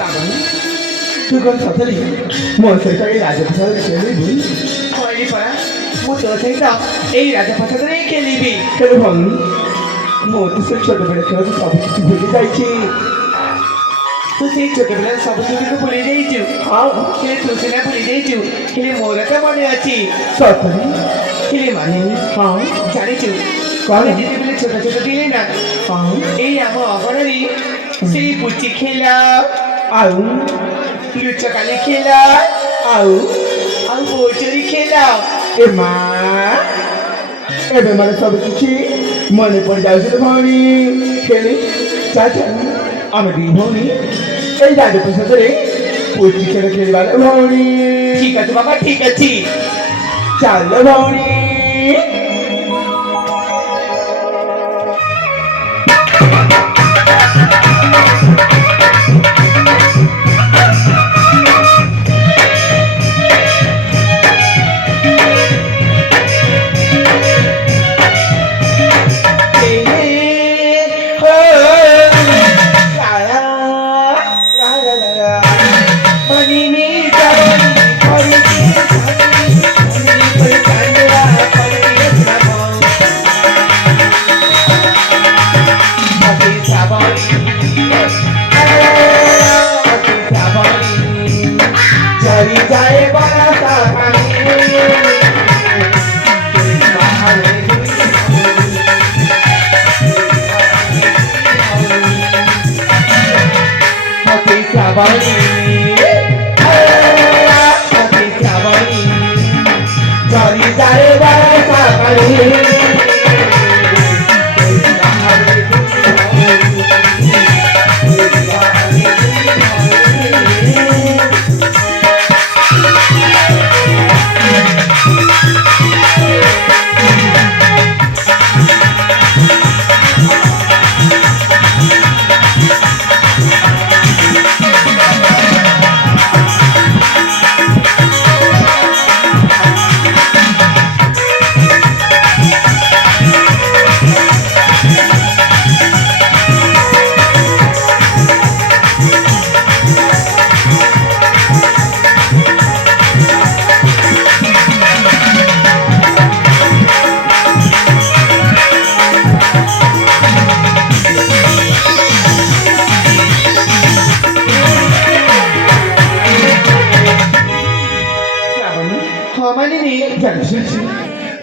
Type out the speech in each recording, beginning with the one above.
ତୁ କ'ଣ ସତରେ ମୋ ସହିତ ଏଇ ରାଜପ୍ରସାଦରେ ଖେଳିବୁ? କହିଲି ପରା ମୁଁ ତୋ ସହିତ ଏଇ ରାଜପ୍ରସାଦରେ ହିଁ ଖେଳିବି। ହେଲେ ଭଉଣୀ ମୁଁ ତ ସେ ଛୋଟବେଳେ ଖେଳକୁ ସବୁ କିଛି ଭୁଲି ଯାଇଛି। ତୁ ସେଇ ଛୋଟବେଳାର ସବୁ ସୁବିଧା ଭୁଲି ଯାଇଛୁ। ହଁ ହେଲେ ତୁ ସିନା ଭୁଲି ଯାଇଛୁ, ହେଲେ ମୋର ତ ମନେ ଅଛି। ସତରେ ହେଲେ ମାନେ ହଁ ଜାଣିଛୁ କ'ଣ? ଆମେ ଯେତେବେଳେ ଛୋଟ ଛୋଟ ଥିଲେ ନା, ହଁ ଏଇ ଆମ ଅଗଣରେ ସେଇ ପୁଚି ଖେଳ, ଆଉ ଲୁଚକାଳି ଖେଳ, ଆଉ ଆଉ ବୋଚୋରି ଖେଳ। ଏ ମା ଏବେ ମାନେ ସବୁ କିଛି ମନେ ପଡ଼ିଯାଉଛି ରେ ଭଉଣୀ। ଖେଳି ଚାଲ ଆମେ ଦି ଭଉଣୀ ଏଇ ରାଜପ୍ରସାଦରେ ପୁଚି ଖେଳ ଖେଳିବା ରେ ଭଉଣୀ। ঠিক আছে বাবা, ঠিক আছে। ଚାଲ ଭଉଣୀ।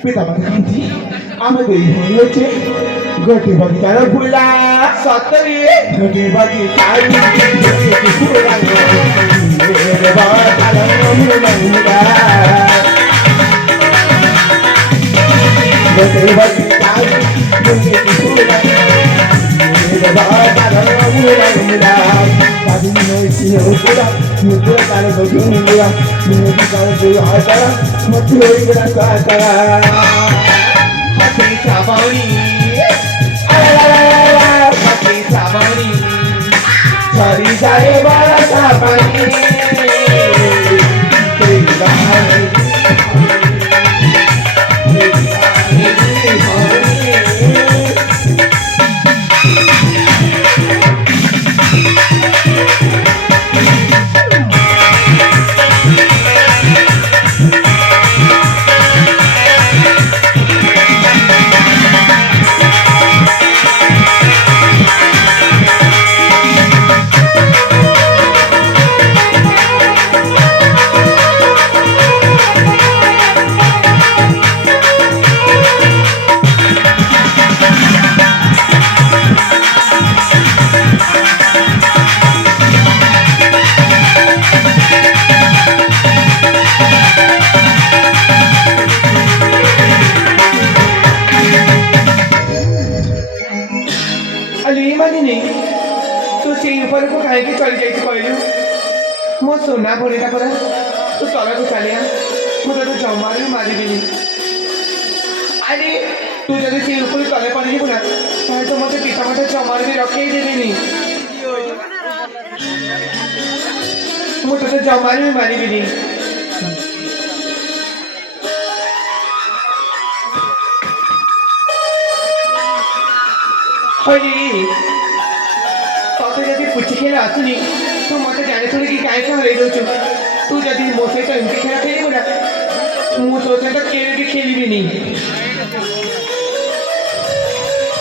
ପିତାମାତା କହନ୍ତି ଆମେ ଦୁଇ ଭଉଣୀ ଅଛେ, ଗୋଟେ ବଗିଚାର ଫୁଲା ସତରେ ଗୋଟେ ବଗିଚାର କାହିଁକି ଚଳି ଯାଇଛି କହିଲୁ? ମୋ ସୁନା ଭଳିଟା ପରା, ତୁ ତଳକୁ ଚାଲିଆ, ମୁଁ ତୋତେ ଜମାରୁ ମାରିବିନି। ଆରେ ତୁ ଯଦି ସେ ଉପରୁ ତଳେ ପଡ଼ିଯିବୁ ନା, ତାହେଲେ ତ ମୋତେ ପିତାମାତା ଜମାରୁ ବି ରଖେଇ ଦେବିନି। ମୁଁ ତୋତେ ଜମାରୁ ବି ମାରିବିନି। ହଇରେ ମତେ ଯଦି ପୁଚି ଖେଳ ଆସୁନି ତୁ ମତେ ଜାଣି ଶୁଣିକି କାହିଁକି ହରେଇ ଦେଉଛୁ ତୁ ଯଦି ମୋ ସହିତ ଏମିତି ଖେଳ ଖେଳିବୁ ନା ମୁଁ ତୋ ସହିତ କେବେ ବି ଖେଳିବିନି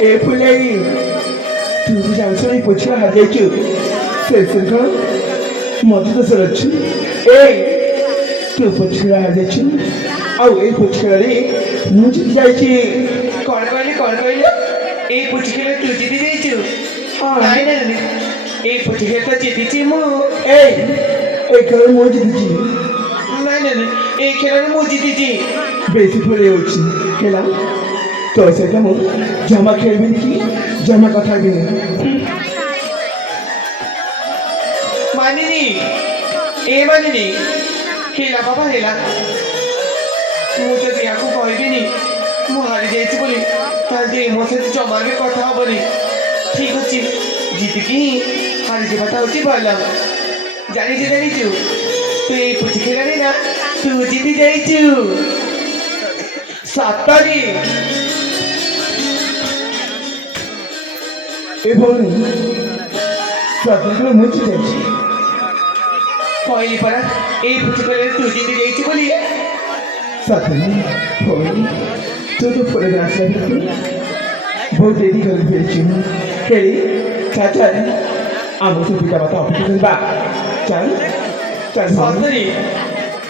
ଏ ଫୁଲେଇ ତୁ ବି ଜାଣିଛୁ ଏଇ ପଛରେ ହାରିଯାଇଛୁ ସେ କ'ଣ ମତେ ତ ସରଛୁ ଏଇ ତୁ ପଛରେ ହାରିଯାଇଛୁ ଆଉ ଏଇ ପଛରେ ମୁଁ ଜିତି ଯାଇଛି କ'ଣ କହିଲେ ଏଇ ପୁଚି ଖେଳ ତୁ ଜିତି ଯାଇଛୁ ନାଇଁ ନାଇଁ ଏଇ ପୁଚି ଖେଳ ତ ଜିତିଛି ମୁଁ ଏଇ এই খেলায় ମୁଁ জিতেছি ନାଇଁ ଏଇ ଖେଳରେ ମୁଁ ଜିତିଛି বেশি ফলে যাচ্ছি খেলাম তো সেটা মু জামা খেলবি কি জামা কথা দিন ମାନିନି ଏ ମାନିନି ହେଲା ବାବା ହେଲା ମୁଁ ଯଦି ୟାକୁ କହିବିନି ମୁଁ ହାରିଯାଇଛି ବୋଲି ତାହେଲେ ମୋ ସହିତ ଜମାରେ ବି କଥା ହବନି ଠିକ୍ ଅଛି ଜିତିକି ହିଁ ହାରିଯିବାଟା ହେଉଛି ଭଲ ଜାଣିଛୁ ତୁ ଏଇ ପୁଚି ଖେଳରେ ନା ତୁ ଜିତି ଯାଇଛୁ ସତରେ এবং সত্যি ମୁଁ জিতেছি କହିଲି ପରା ଏଇ ପୁଚି ଖେଳରେ ତୁ ଜିତି ଯାଇଛୁ ବୋଲି সত্যি হই তুই তো পরে আসলে ବହୁତ ଡେରି କରି ଫେରିଛୁ ଖେଳି ଚାଲ ଆମ ସେ ପିତା ମାତା ଅପେକ୍ଷା କରିବା ଚାଲ ଚାଲ ସତରେ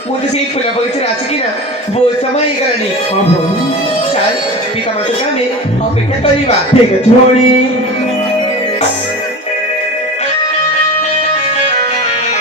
ମୁଁ ତ ସେଇ ଫୁଲ ବଗିଚାରେ ଆସିକି ନା ବହୁତ ସମୟ ହେଇଗଲାଣି ହଁ ଭଉଣୀ ଚାଲ ପିତାମାତାକୁ ଆମେ ଅପେକ୍ଷା କରିବା ଠିକ ଅଛି ଭଉଣୀ